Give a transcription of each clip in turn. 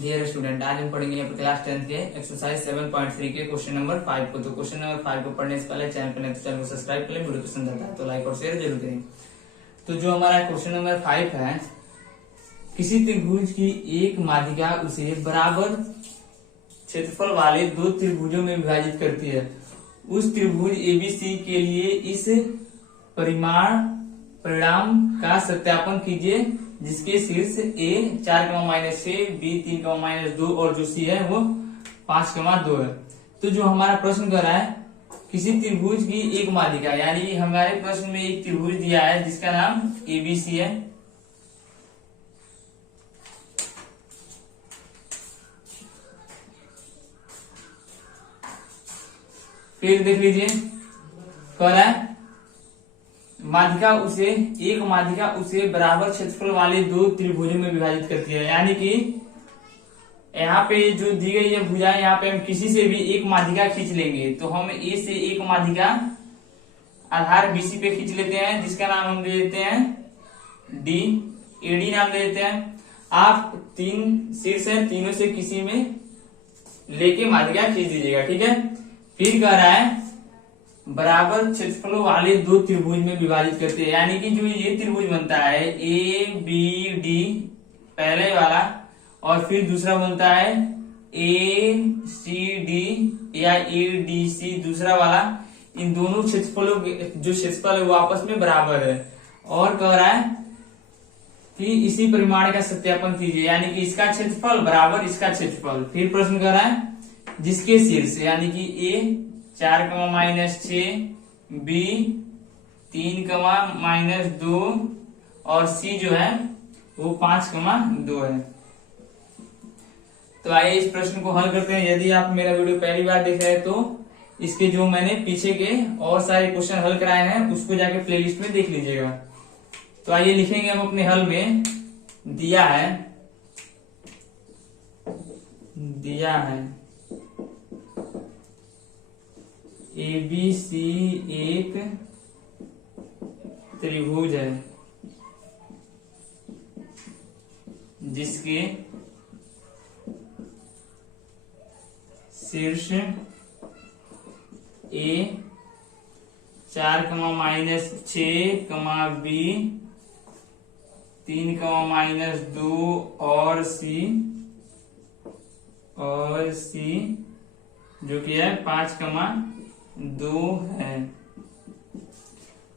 Dear student, आज हम पढ़ेंगे अपने क्लास 10 के एक्सरसाइज 7.3 के क्वेश्चन नंबर 5 को। तो क्वेश्चन नंबर 5 को पढ़ने से पहले चैनल पर नए तो चैनल को सब्सक्राइब कर लें, वीडियो पसंद आता है तो लाइक और शेयर जरूर करें। तो जो हमारा क्वेश्चन नंबर 5 है, किसी त्रिभुज की एक माध्यिका उसे बराबर क्षेत्रफल वाले दो त्रिभुजों में विभाजित करती है। उस त्रिभुज एबीसी के लिए इस परिणाम का सत्यापन कीजिए जिसके शीर्ष ए 4,-6, बी 3,-2 और जो सी है वो 5,2 है। तो जो हमारा प्रश्न कर रहा है, किसी त्रिभुज की एक माध्यिका, यानी हमारे प्रश्न में एक त्रिभुज दिया है जिसका नाम एबीसी है। फिर देख लीजिए, कह रहा है एक माध्यिका उसे बराबर क्षेत्रफल वाले दो त्रिभुजों में विभाजित करती है। यानी कि यहाँ पे जो दी गई है भुजा, यहाँ पे हम किसी से भी एक माध्यिका खींच लेंगे। तो हम ए से एक माध्यिका आधार बीसी पे खींच लेते हैं जिसका नाम हम दे देते हैं डी, एडी नाम दे देते हैं। आप तीन शीर्ष है, तीनों से किसी में लेके माध्यिका खींच दीजिएगा, ठीक है। फिर कह रहा है बराबर क्षेत्रफलों वाले दो त्रिभुज में विभाजित करते हैं। यानी कि जो ये त्रिभुज बनता है ए बी डी पहले वाला, और फिर दूसरा बनता है ए सी डी या ए डी सी दूसरा वाला, इन दोनों क्षेत्रफलों के जो क्षेत्रफल है वो आपस में बराबर है। और कह रहा है कि इसी परिमाण का सत्यापन कीजिए, यानी कि इसका क्षेत्रफल बराबर इसका क्षेत्रफल। फिर प्रश्न कर रहा है जिसके शीर्ष, यानी कि ए 4,-6, बी 3,-2 और सी जो है वो 5,2 है। तो आइए इस प्रश्न को हल करते हैं। यदि आप मेरा वीडियो पहली बार देख रहे हैं तो इसके जो मैंने पीछे के और सारे क्वेश्चन हल कराए हैं उसको जाके प्लेलिस्ट में देख लीजिएगा। तो आइए लिखेंगे हम अपने हल में। दिया है एबीसी एक त्रिभुज है जिसके शीर्ष ए 4,-6, बी 3,-2 और सी जो कि है 5,2 है।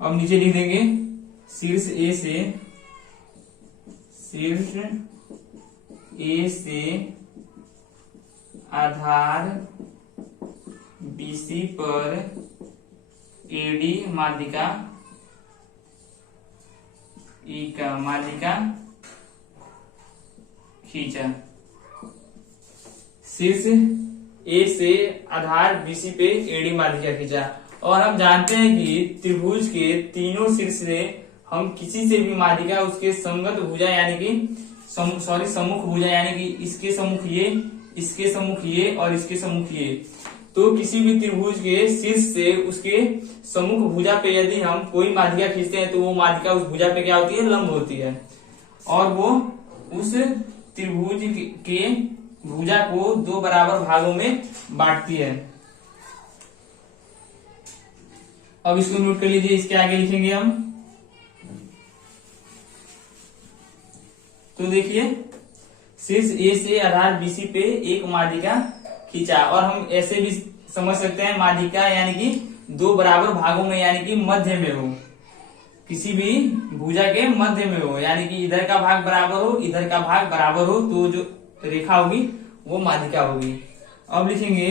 अब नीचे लिख देंगे शीर्ष ए से आधार बीसी पर एडी माध्यिका खींचा। शीर्ष ए से आधार बीसी पे एडी माध्यिका खींचा। और हम जानते हैं कि त्रिभुज के तीनों शीर्ष से हम किसी से भी माध्यिका उसके संगत भुजा यानी कि सम्मुख भुजा, यानी कि इसके सम्मुख ये, इसके सम्मुख ये और इसके सम्मुख ये। तो किसी भी त्रिभुज के शीर्ष से उसके सम्मुख भुजा पे यदि हम कोई माध्यिका खींचते हैं तो वो माध्यिका उस भुजा पे क्या होती है, लंब होती है, और वो उस त्रिभुज के भुजा को दो बराबर भागों में बांटती है। अब इसको नोट कर लीजिए, इसके आगे लिखेंगे हम। तो देखिए, शीर्ष ए से आधार बीसी पे एक माध्यिका खींचा। और हम ऐसे भी समझ सकते हैं माध्यिका यानी कि दो बराबर भागों में, यानी कि मध्य में हो, किसी भी भुजा के मध्य में हो, यानी कि इधर का भाग बराबर हो, इधर का भाग बराबर हो, तो जो रेखा होगी वो माध्यिका होगी। अब लिखेंगे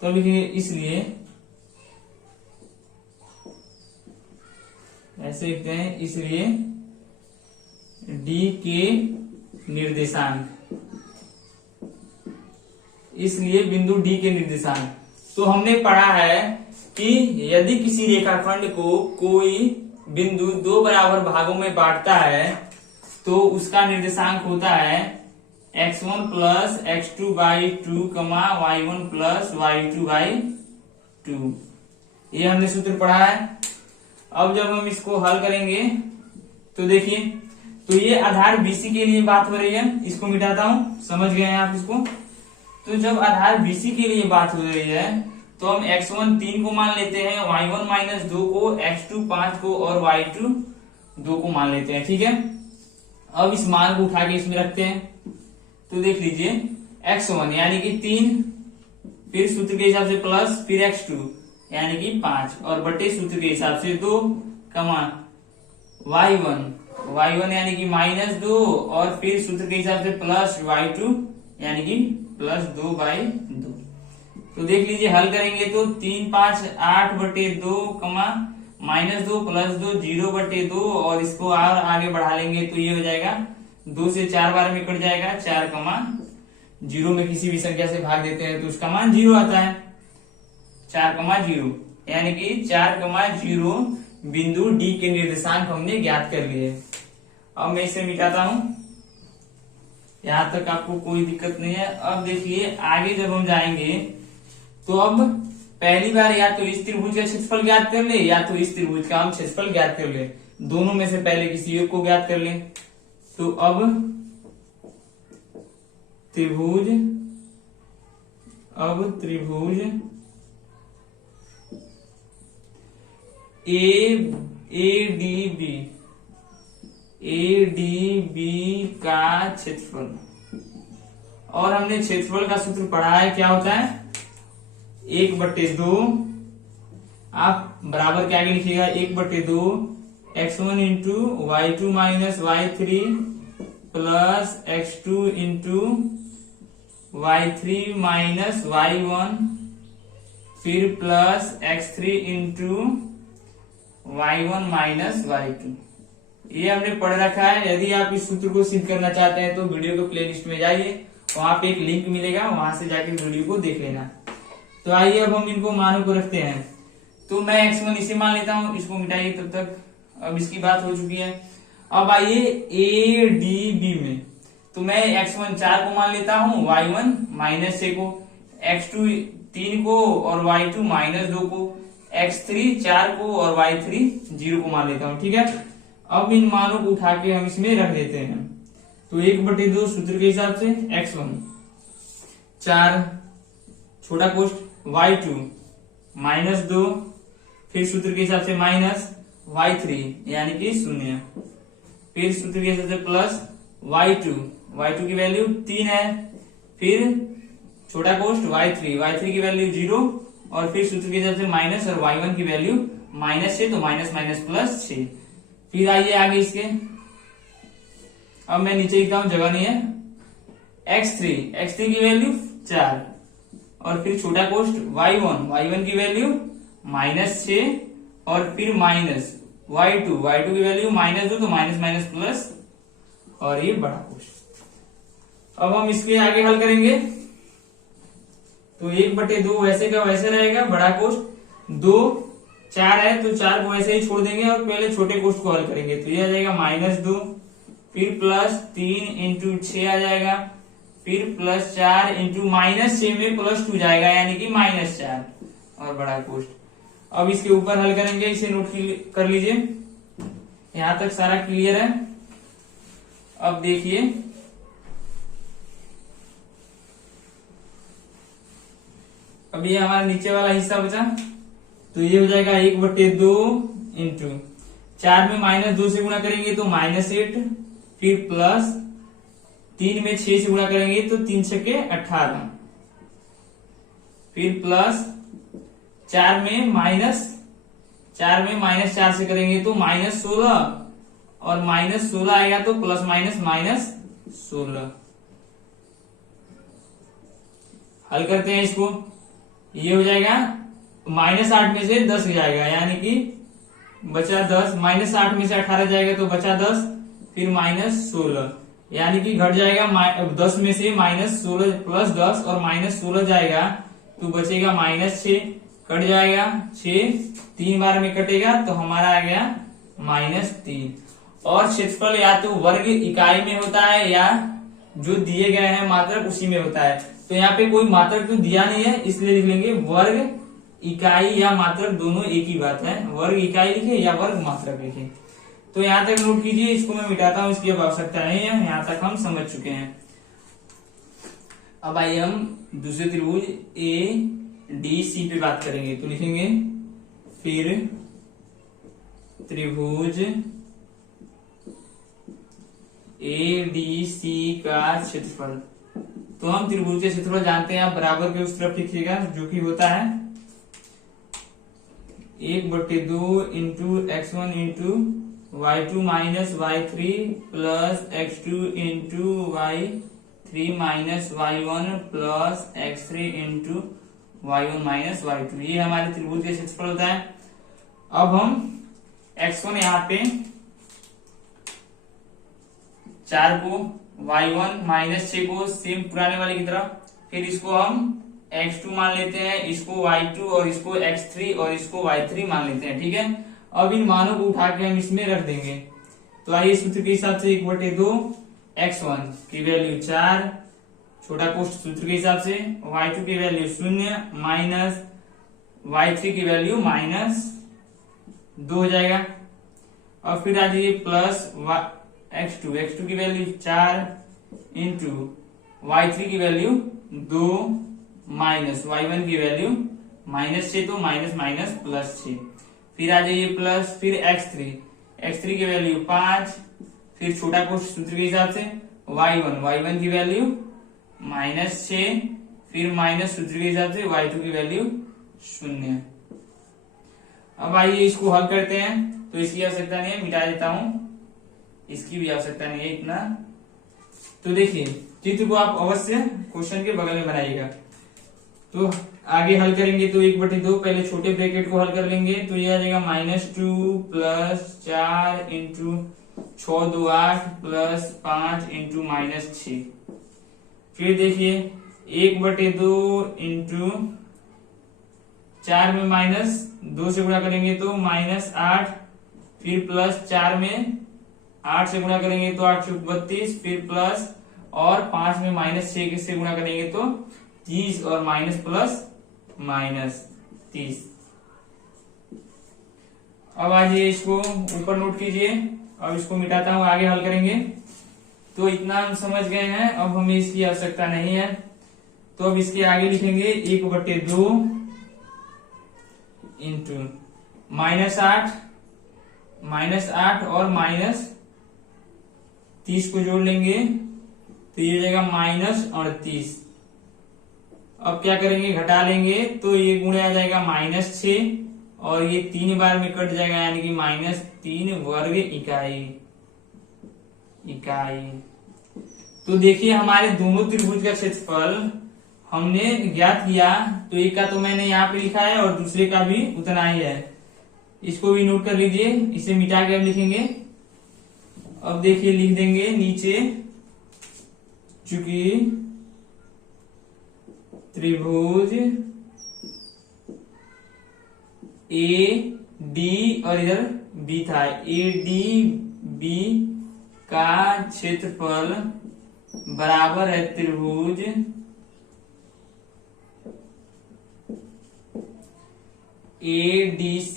तो लिखेंगे इसलिए, ऐसे लिखते हैं, इसलिए डी के निर्देशांक, इसलिए बिंदु डी के निर्देशांक। तो हमने पढ़ा है कि यदि किसी रेखाखंड को कोई बिंदु दो बराबर भागों में बांटता है तो उसका निर्देशांक होता है x1 + x2/2, y1 + y2/2। ये हमने सूत्र पढ़ा है। अब जब हम इसको हल करेंगे तो देखिए, तो ये आधार BC के लिए बात हो रही है, इसको मिटाता हूं, समझ गए हैं आप इसको। तो जब आधार BC के लिए बात हो रही है तो हम x1 3 को मान लेते हैं, y1 माइनस 2 को, x2 5 को और y2 2 को मान लेते हैं, ठीक है। अब इस मान को उठा के इसमें रखते हैं, तो देख लीजिए x1 यानी कि 3, फिर सूत्र के हिसाब से प्लस, फिर x2 यानी कि 5 और बटे सूत्र के हिसाब से 2 कमा y1 यानी कि माइनस 2 और फिर सूत्र के हिसाब से प्लस y2 यानी कि प्लस 2/2। तो देख लीजिए हल करेंगे तो 3 5 8/2 कमा माइनस 2 प्लस 2 0/2 और इसको और आगे बढ़ा लेंगे तो ये हो जाएगा 2 से 4 बार में कट जाएगा, 4 कमा 0 में किसी भी संख्या से भाग देते हैं तो उसका मान 0 आता है, 4 कमा 0 यानी कि 4 कमा 0 बिंदु डी के निर्देशांक हमने ज्ञात कर लिए। अब मैं इसे मिटाता हूं, यहां तक आपको कोई दिक्कत नहीं है। अब देखिए आगे जब हम जाएंगे तो अब पहली बार या तो इस त्रिभुज का क्षेत्रफल ज्ञात कर ले या तो इस त्रिभुज का हम क्षेत्रफल ज्ञात कर ले, दोनों में से पहले किसी एक को ज्ञात कर ले। तो अब त्रिभुज ADB का क्षेत्रफल, और हमने क्षेत्रफल का सूत्र पढ़ा है, क्या होता है 1/2, आप बराबर क्या लिखिएगा 1/2 x1 into y2 minus y3 plus x2 into y3 minus y1 फिर plus x3 into y1 minus y2। ये हमने पढ़ रखा है। यदि आप इस सूत्र को सिद्ध करना चाहते हैं तो वीडियो के प्लेलिस्ट में जाइए, वहां पे एक लिंक मिलेगा, वहां से जाके वीडियो को देख लेना। तो आइए अब हम इनको मानों को रखते हैं। तो मैं x1 इसे मान लेता हूं, इसको मिटाइए तब तक, अब इसकी बात हो चुकी है। अब आइए ADB में, तो मैं x1 4 को मान लेता हूं, y1 माइनस 6 को, x2 3 को और y2 माइनस 2 को, x3 4 को और y3 0 को मान लेता हूं, ठीक है। अब इन मानों को उठा के हम इसमें रख देते हैं। तो 1/2 सूत्र के हिसाब से x1 4 छोटा कोष्ठ y2 माइनस 2 फिर सूत्र के हिसाब से माइनस y3 यानी कि 0 फिर सूत्र के हिसाब से प्लस y2 की वैल्यू 3 है, फिर छोटा कोष्ठ y3 की वैल्यू 0 और फिर सूत्र के हिसाब से माइनस और y1 की वैल्यू -6 तो माइनस माइनस प्लस 6। फिर आइए आगे इसके, अब मैं नीचे लिखता हूं, जगह नहीं है, x3 की वैल्यू 4 और फिर छोटा कोष्ठ y1 की वैल्यू -6 और फिर माइनस y2 की वैल्यू -2 तो माइनस माइनस प्लस और ये बड़ा कोष्ठ। अब हम इसके आगे हल करेंगे तो 1/2 वैसे का वैसे रहेगा, बड़ा कोष्ठ 2 4 है तो 4 को वैसे ही छोड़ देंगे और पहले छोटे कोष्ठ को हल करेंगे। तो ये आ जाएगा -2 फिर प्लस 3 इंटू 6 आ जाएगा, फिर प्लस 4 इंटू -6 में +2 जाएगा यानी कि -4 और बड़ा कोष्ठ। अब इसके ऊपर हल करेंगे, इसे नोट कर लीजिए, यहां तक सारा क्लियर है। अब देखिए अब ये हमारा नीचे वाला हिस्सा बचा, तो ये हो जाएगा 1/2 इंटू 4 में -2 से गुणा करेंगे तो -8 फिर प्लस 3 में 6 से गुणा करेंगे तो 3 छक्के 18 फिर प्लस 4 में -4 से करेंगे तो -16 और -16 आएगा तो प्लस -16। हल करते हैं इसको, ये हो जाएगा -8 में से 10 जाएगा यानी कि बचा 10, -8 में से 18 जाएगा तो बचा 10 फिर -16 यानी कि घट जाएगा 10 में से -16 प्लस 10 और -16 जाएगा तो बचेगा -6, कट जाएगा 6 3 बार में कटेगा तो हमारा आ गया -3। और क्षेत्रफल या तो वर्ग इकाई में होता है या जो दिए गए हैं मात्रक उसी में होता है। तो यहाँ पे कोई मात्रक तो दिया नहीं है इसलिए लिख लेंगे वर्ग इकाई या मात्रक दोनों एक ही बात है, वर्ग इकाई लिखे या वर्ग मात्रक लिखे। तो यहाँ तक नोट कीजिए, इसको मैं मिटाता हूँ, इसकी अब आवश्यकता नहीं है, यहाँ तक हम समझ चुके हैं। अब आइए हम दूसरे त्रिभुज ADC पे बात करेंगे। तो लिखेंगे फिर त्रिभुज ADC का क्षेत्रफल। तो हम त्रिभुज के क्षेत्रफल जानते हैं, आप बराबर के उस तरफ लिखिएगा, जो कि होता है 1/2 into x1 into y2 minus y3 plus x2 into y3 minus y1 plus x3 into y1 minus y2। ये हमारे त्रिभुज के क्षेत्रफल होता है। अब हम x1 यहाँ पे 4 को, y1 माइनस 6 को सेम पुराने वाले की तरह, फिर इसको हम x2 मान लेते हैं, इसको y2 और इसको x3 और इसको y3 मान लेते हैं। ठीक है, अब इन मानों को उठा के हम इसमें रख देंगे। तो आइए सूत्र के हिसाब से 1/2 x1 की वैल्यू 4, छोटा कोष्ठ सूत्र के हिसाब से y2 की वैल्यू 0 माइनस y3 की वैल्यू -2 हो जाएगा। और फिर आ जाइए प्लस x2 की वैल्यू 4 इंटू y3 की वैल्यू 2 माइनस y1 की वैल्यू -6, तो माइनस माइनस प्लस 6। फिर आ जाइए प्लस, फिर x3 की वैल्यू 5, फिर छोटा कोष्ठ सूत्र के हिसाब से y1 की वैल्यू -6, फिर माइनस सूत्र के हिसाब से y2 की वैल्यू 0। अब आइए इसको हल करते हैं। तो इसकी आवश्यकता नहीं है, मिटा देता हूं, इसकी भी आवश्यकता नहीं है इतना। तो देखिए चित्र को आप अवश्य क्वेश्चन के बगल में बनाइएगा। तो आगे हल करेंगे तो 1/2 पहले छोटे ब्रैकेट को हल कर लेंगे, तो ये आ जाएगा -2 प्लस 4 इंटू 6 2 8 प्लस 5 इंटू -6। फिर देखिए 1/2 इंटू 4 में -2 से गुणा करेंगे तो -8, फिर प्लस 4 में 8 से गुणा करेंगे तो 8 × 32, फिर प्लस और 5 में -6 से गुणा करेंगे तो 30 और माइनस प्लस -30। अब आइए इसको ऊपर नोट कीजिए, अब इसको मिटाता हूं, आगे हल करेंगे। तो इतना हम समझ गए हैं, अब हमें इसकी आवश्यकता नहीं है। तो अब इसके आगे लिखेंगे 1/2 इंटू -8 और -30 को जोड़ लेंगे तो ये हो जाएगा -38। अब क्या करेंगे, घटा लेंगे तो ये गुणे आ जाएगा -6 और ये 3 बार में कट जाएगा, यानी कि -3 वर्ग इकाई। तो देखिए हमारे दोनों त्रिभुज का क्षेत्रफल हमने ज्ञात किया। तो एक का तो मैंने यहाँ पे लिखा है और दूसरे का भी उतना ही है, इसको भी नोट कर लीजिए। इसे मिटा के अब लिखेंगे। अब देखिए लिख देंगे नीचे, चूंकि त्रिभुज AD और इधर B था, ADB का क्षेत्रफल बराबर है त्रिभुज ADC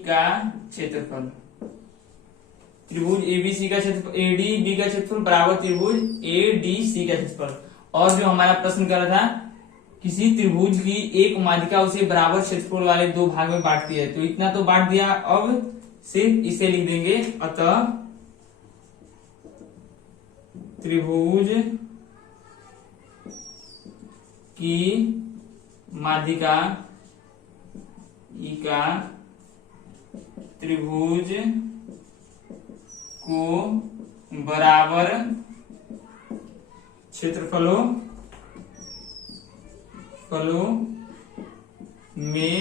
का क्षेत्रफल। त्रिभुज ABC का क्षेत्रफल, ADB का क्षेत्रफल बराबर त्रिभुज ADC का क्षेत्रफल। और जो हमारा प्रश्न कर रहा था, किसी त्रिभुज की एक माध्यिका उसे बराबर क्षेत्रफल वाले 2 भाग में बांटती है। तो इतना तो बांट दिया, अब सिर्फ इसे लिख देंगे। अतः त्रिभुज की माध्यिका का त्रिभुज को बराबर क्षेत्रफलों में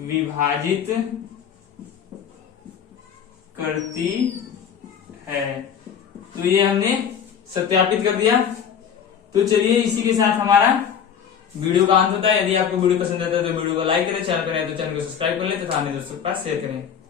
विभाजित करती है। तो ये हमने सत्यापित कर दिया। तो चलिए इसी के साथ हमारा वीडियो का अंत होता है। यदि आपको वीडियो पसंद आता है तो वीडियो को लाइक करें, चैनल पर नए तो चैनल को सब्सक्राइब कर लें तथा अन्य दोस्तों के पास शेयर करें।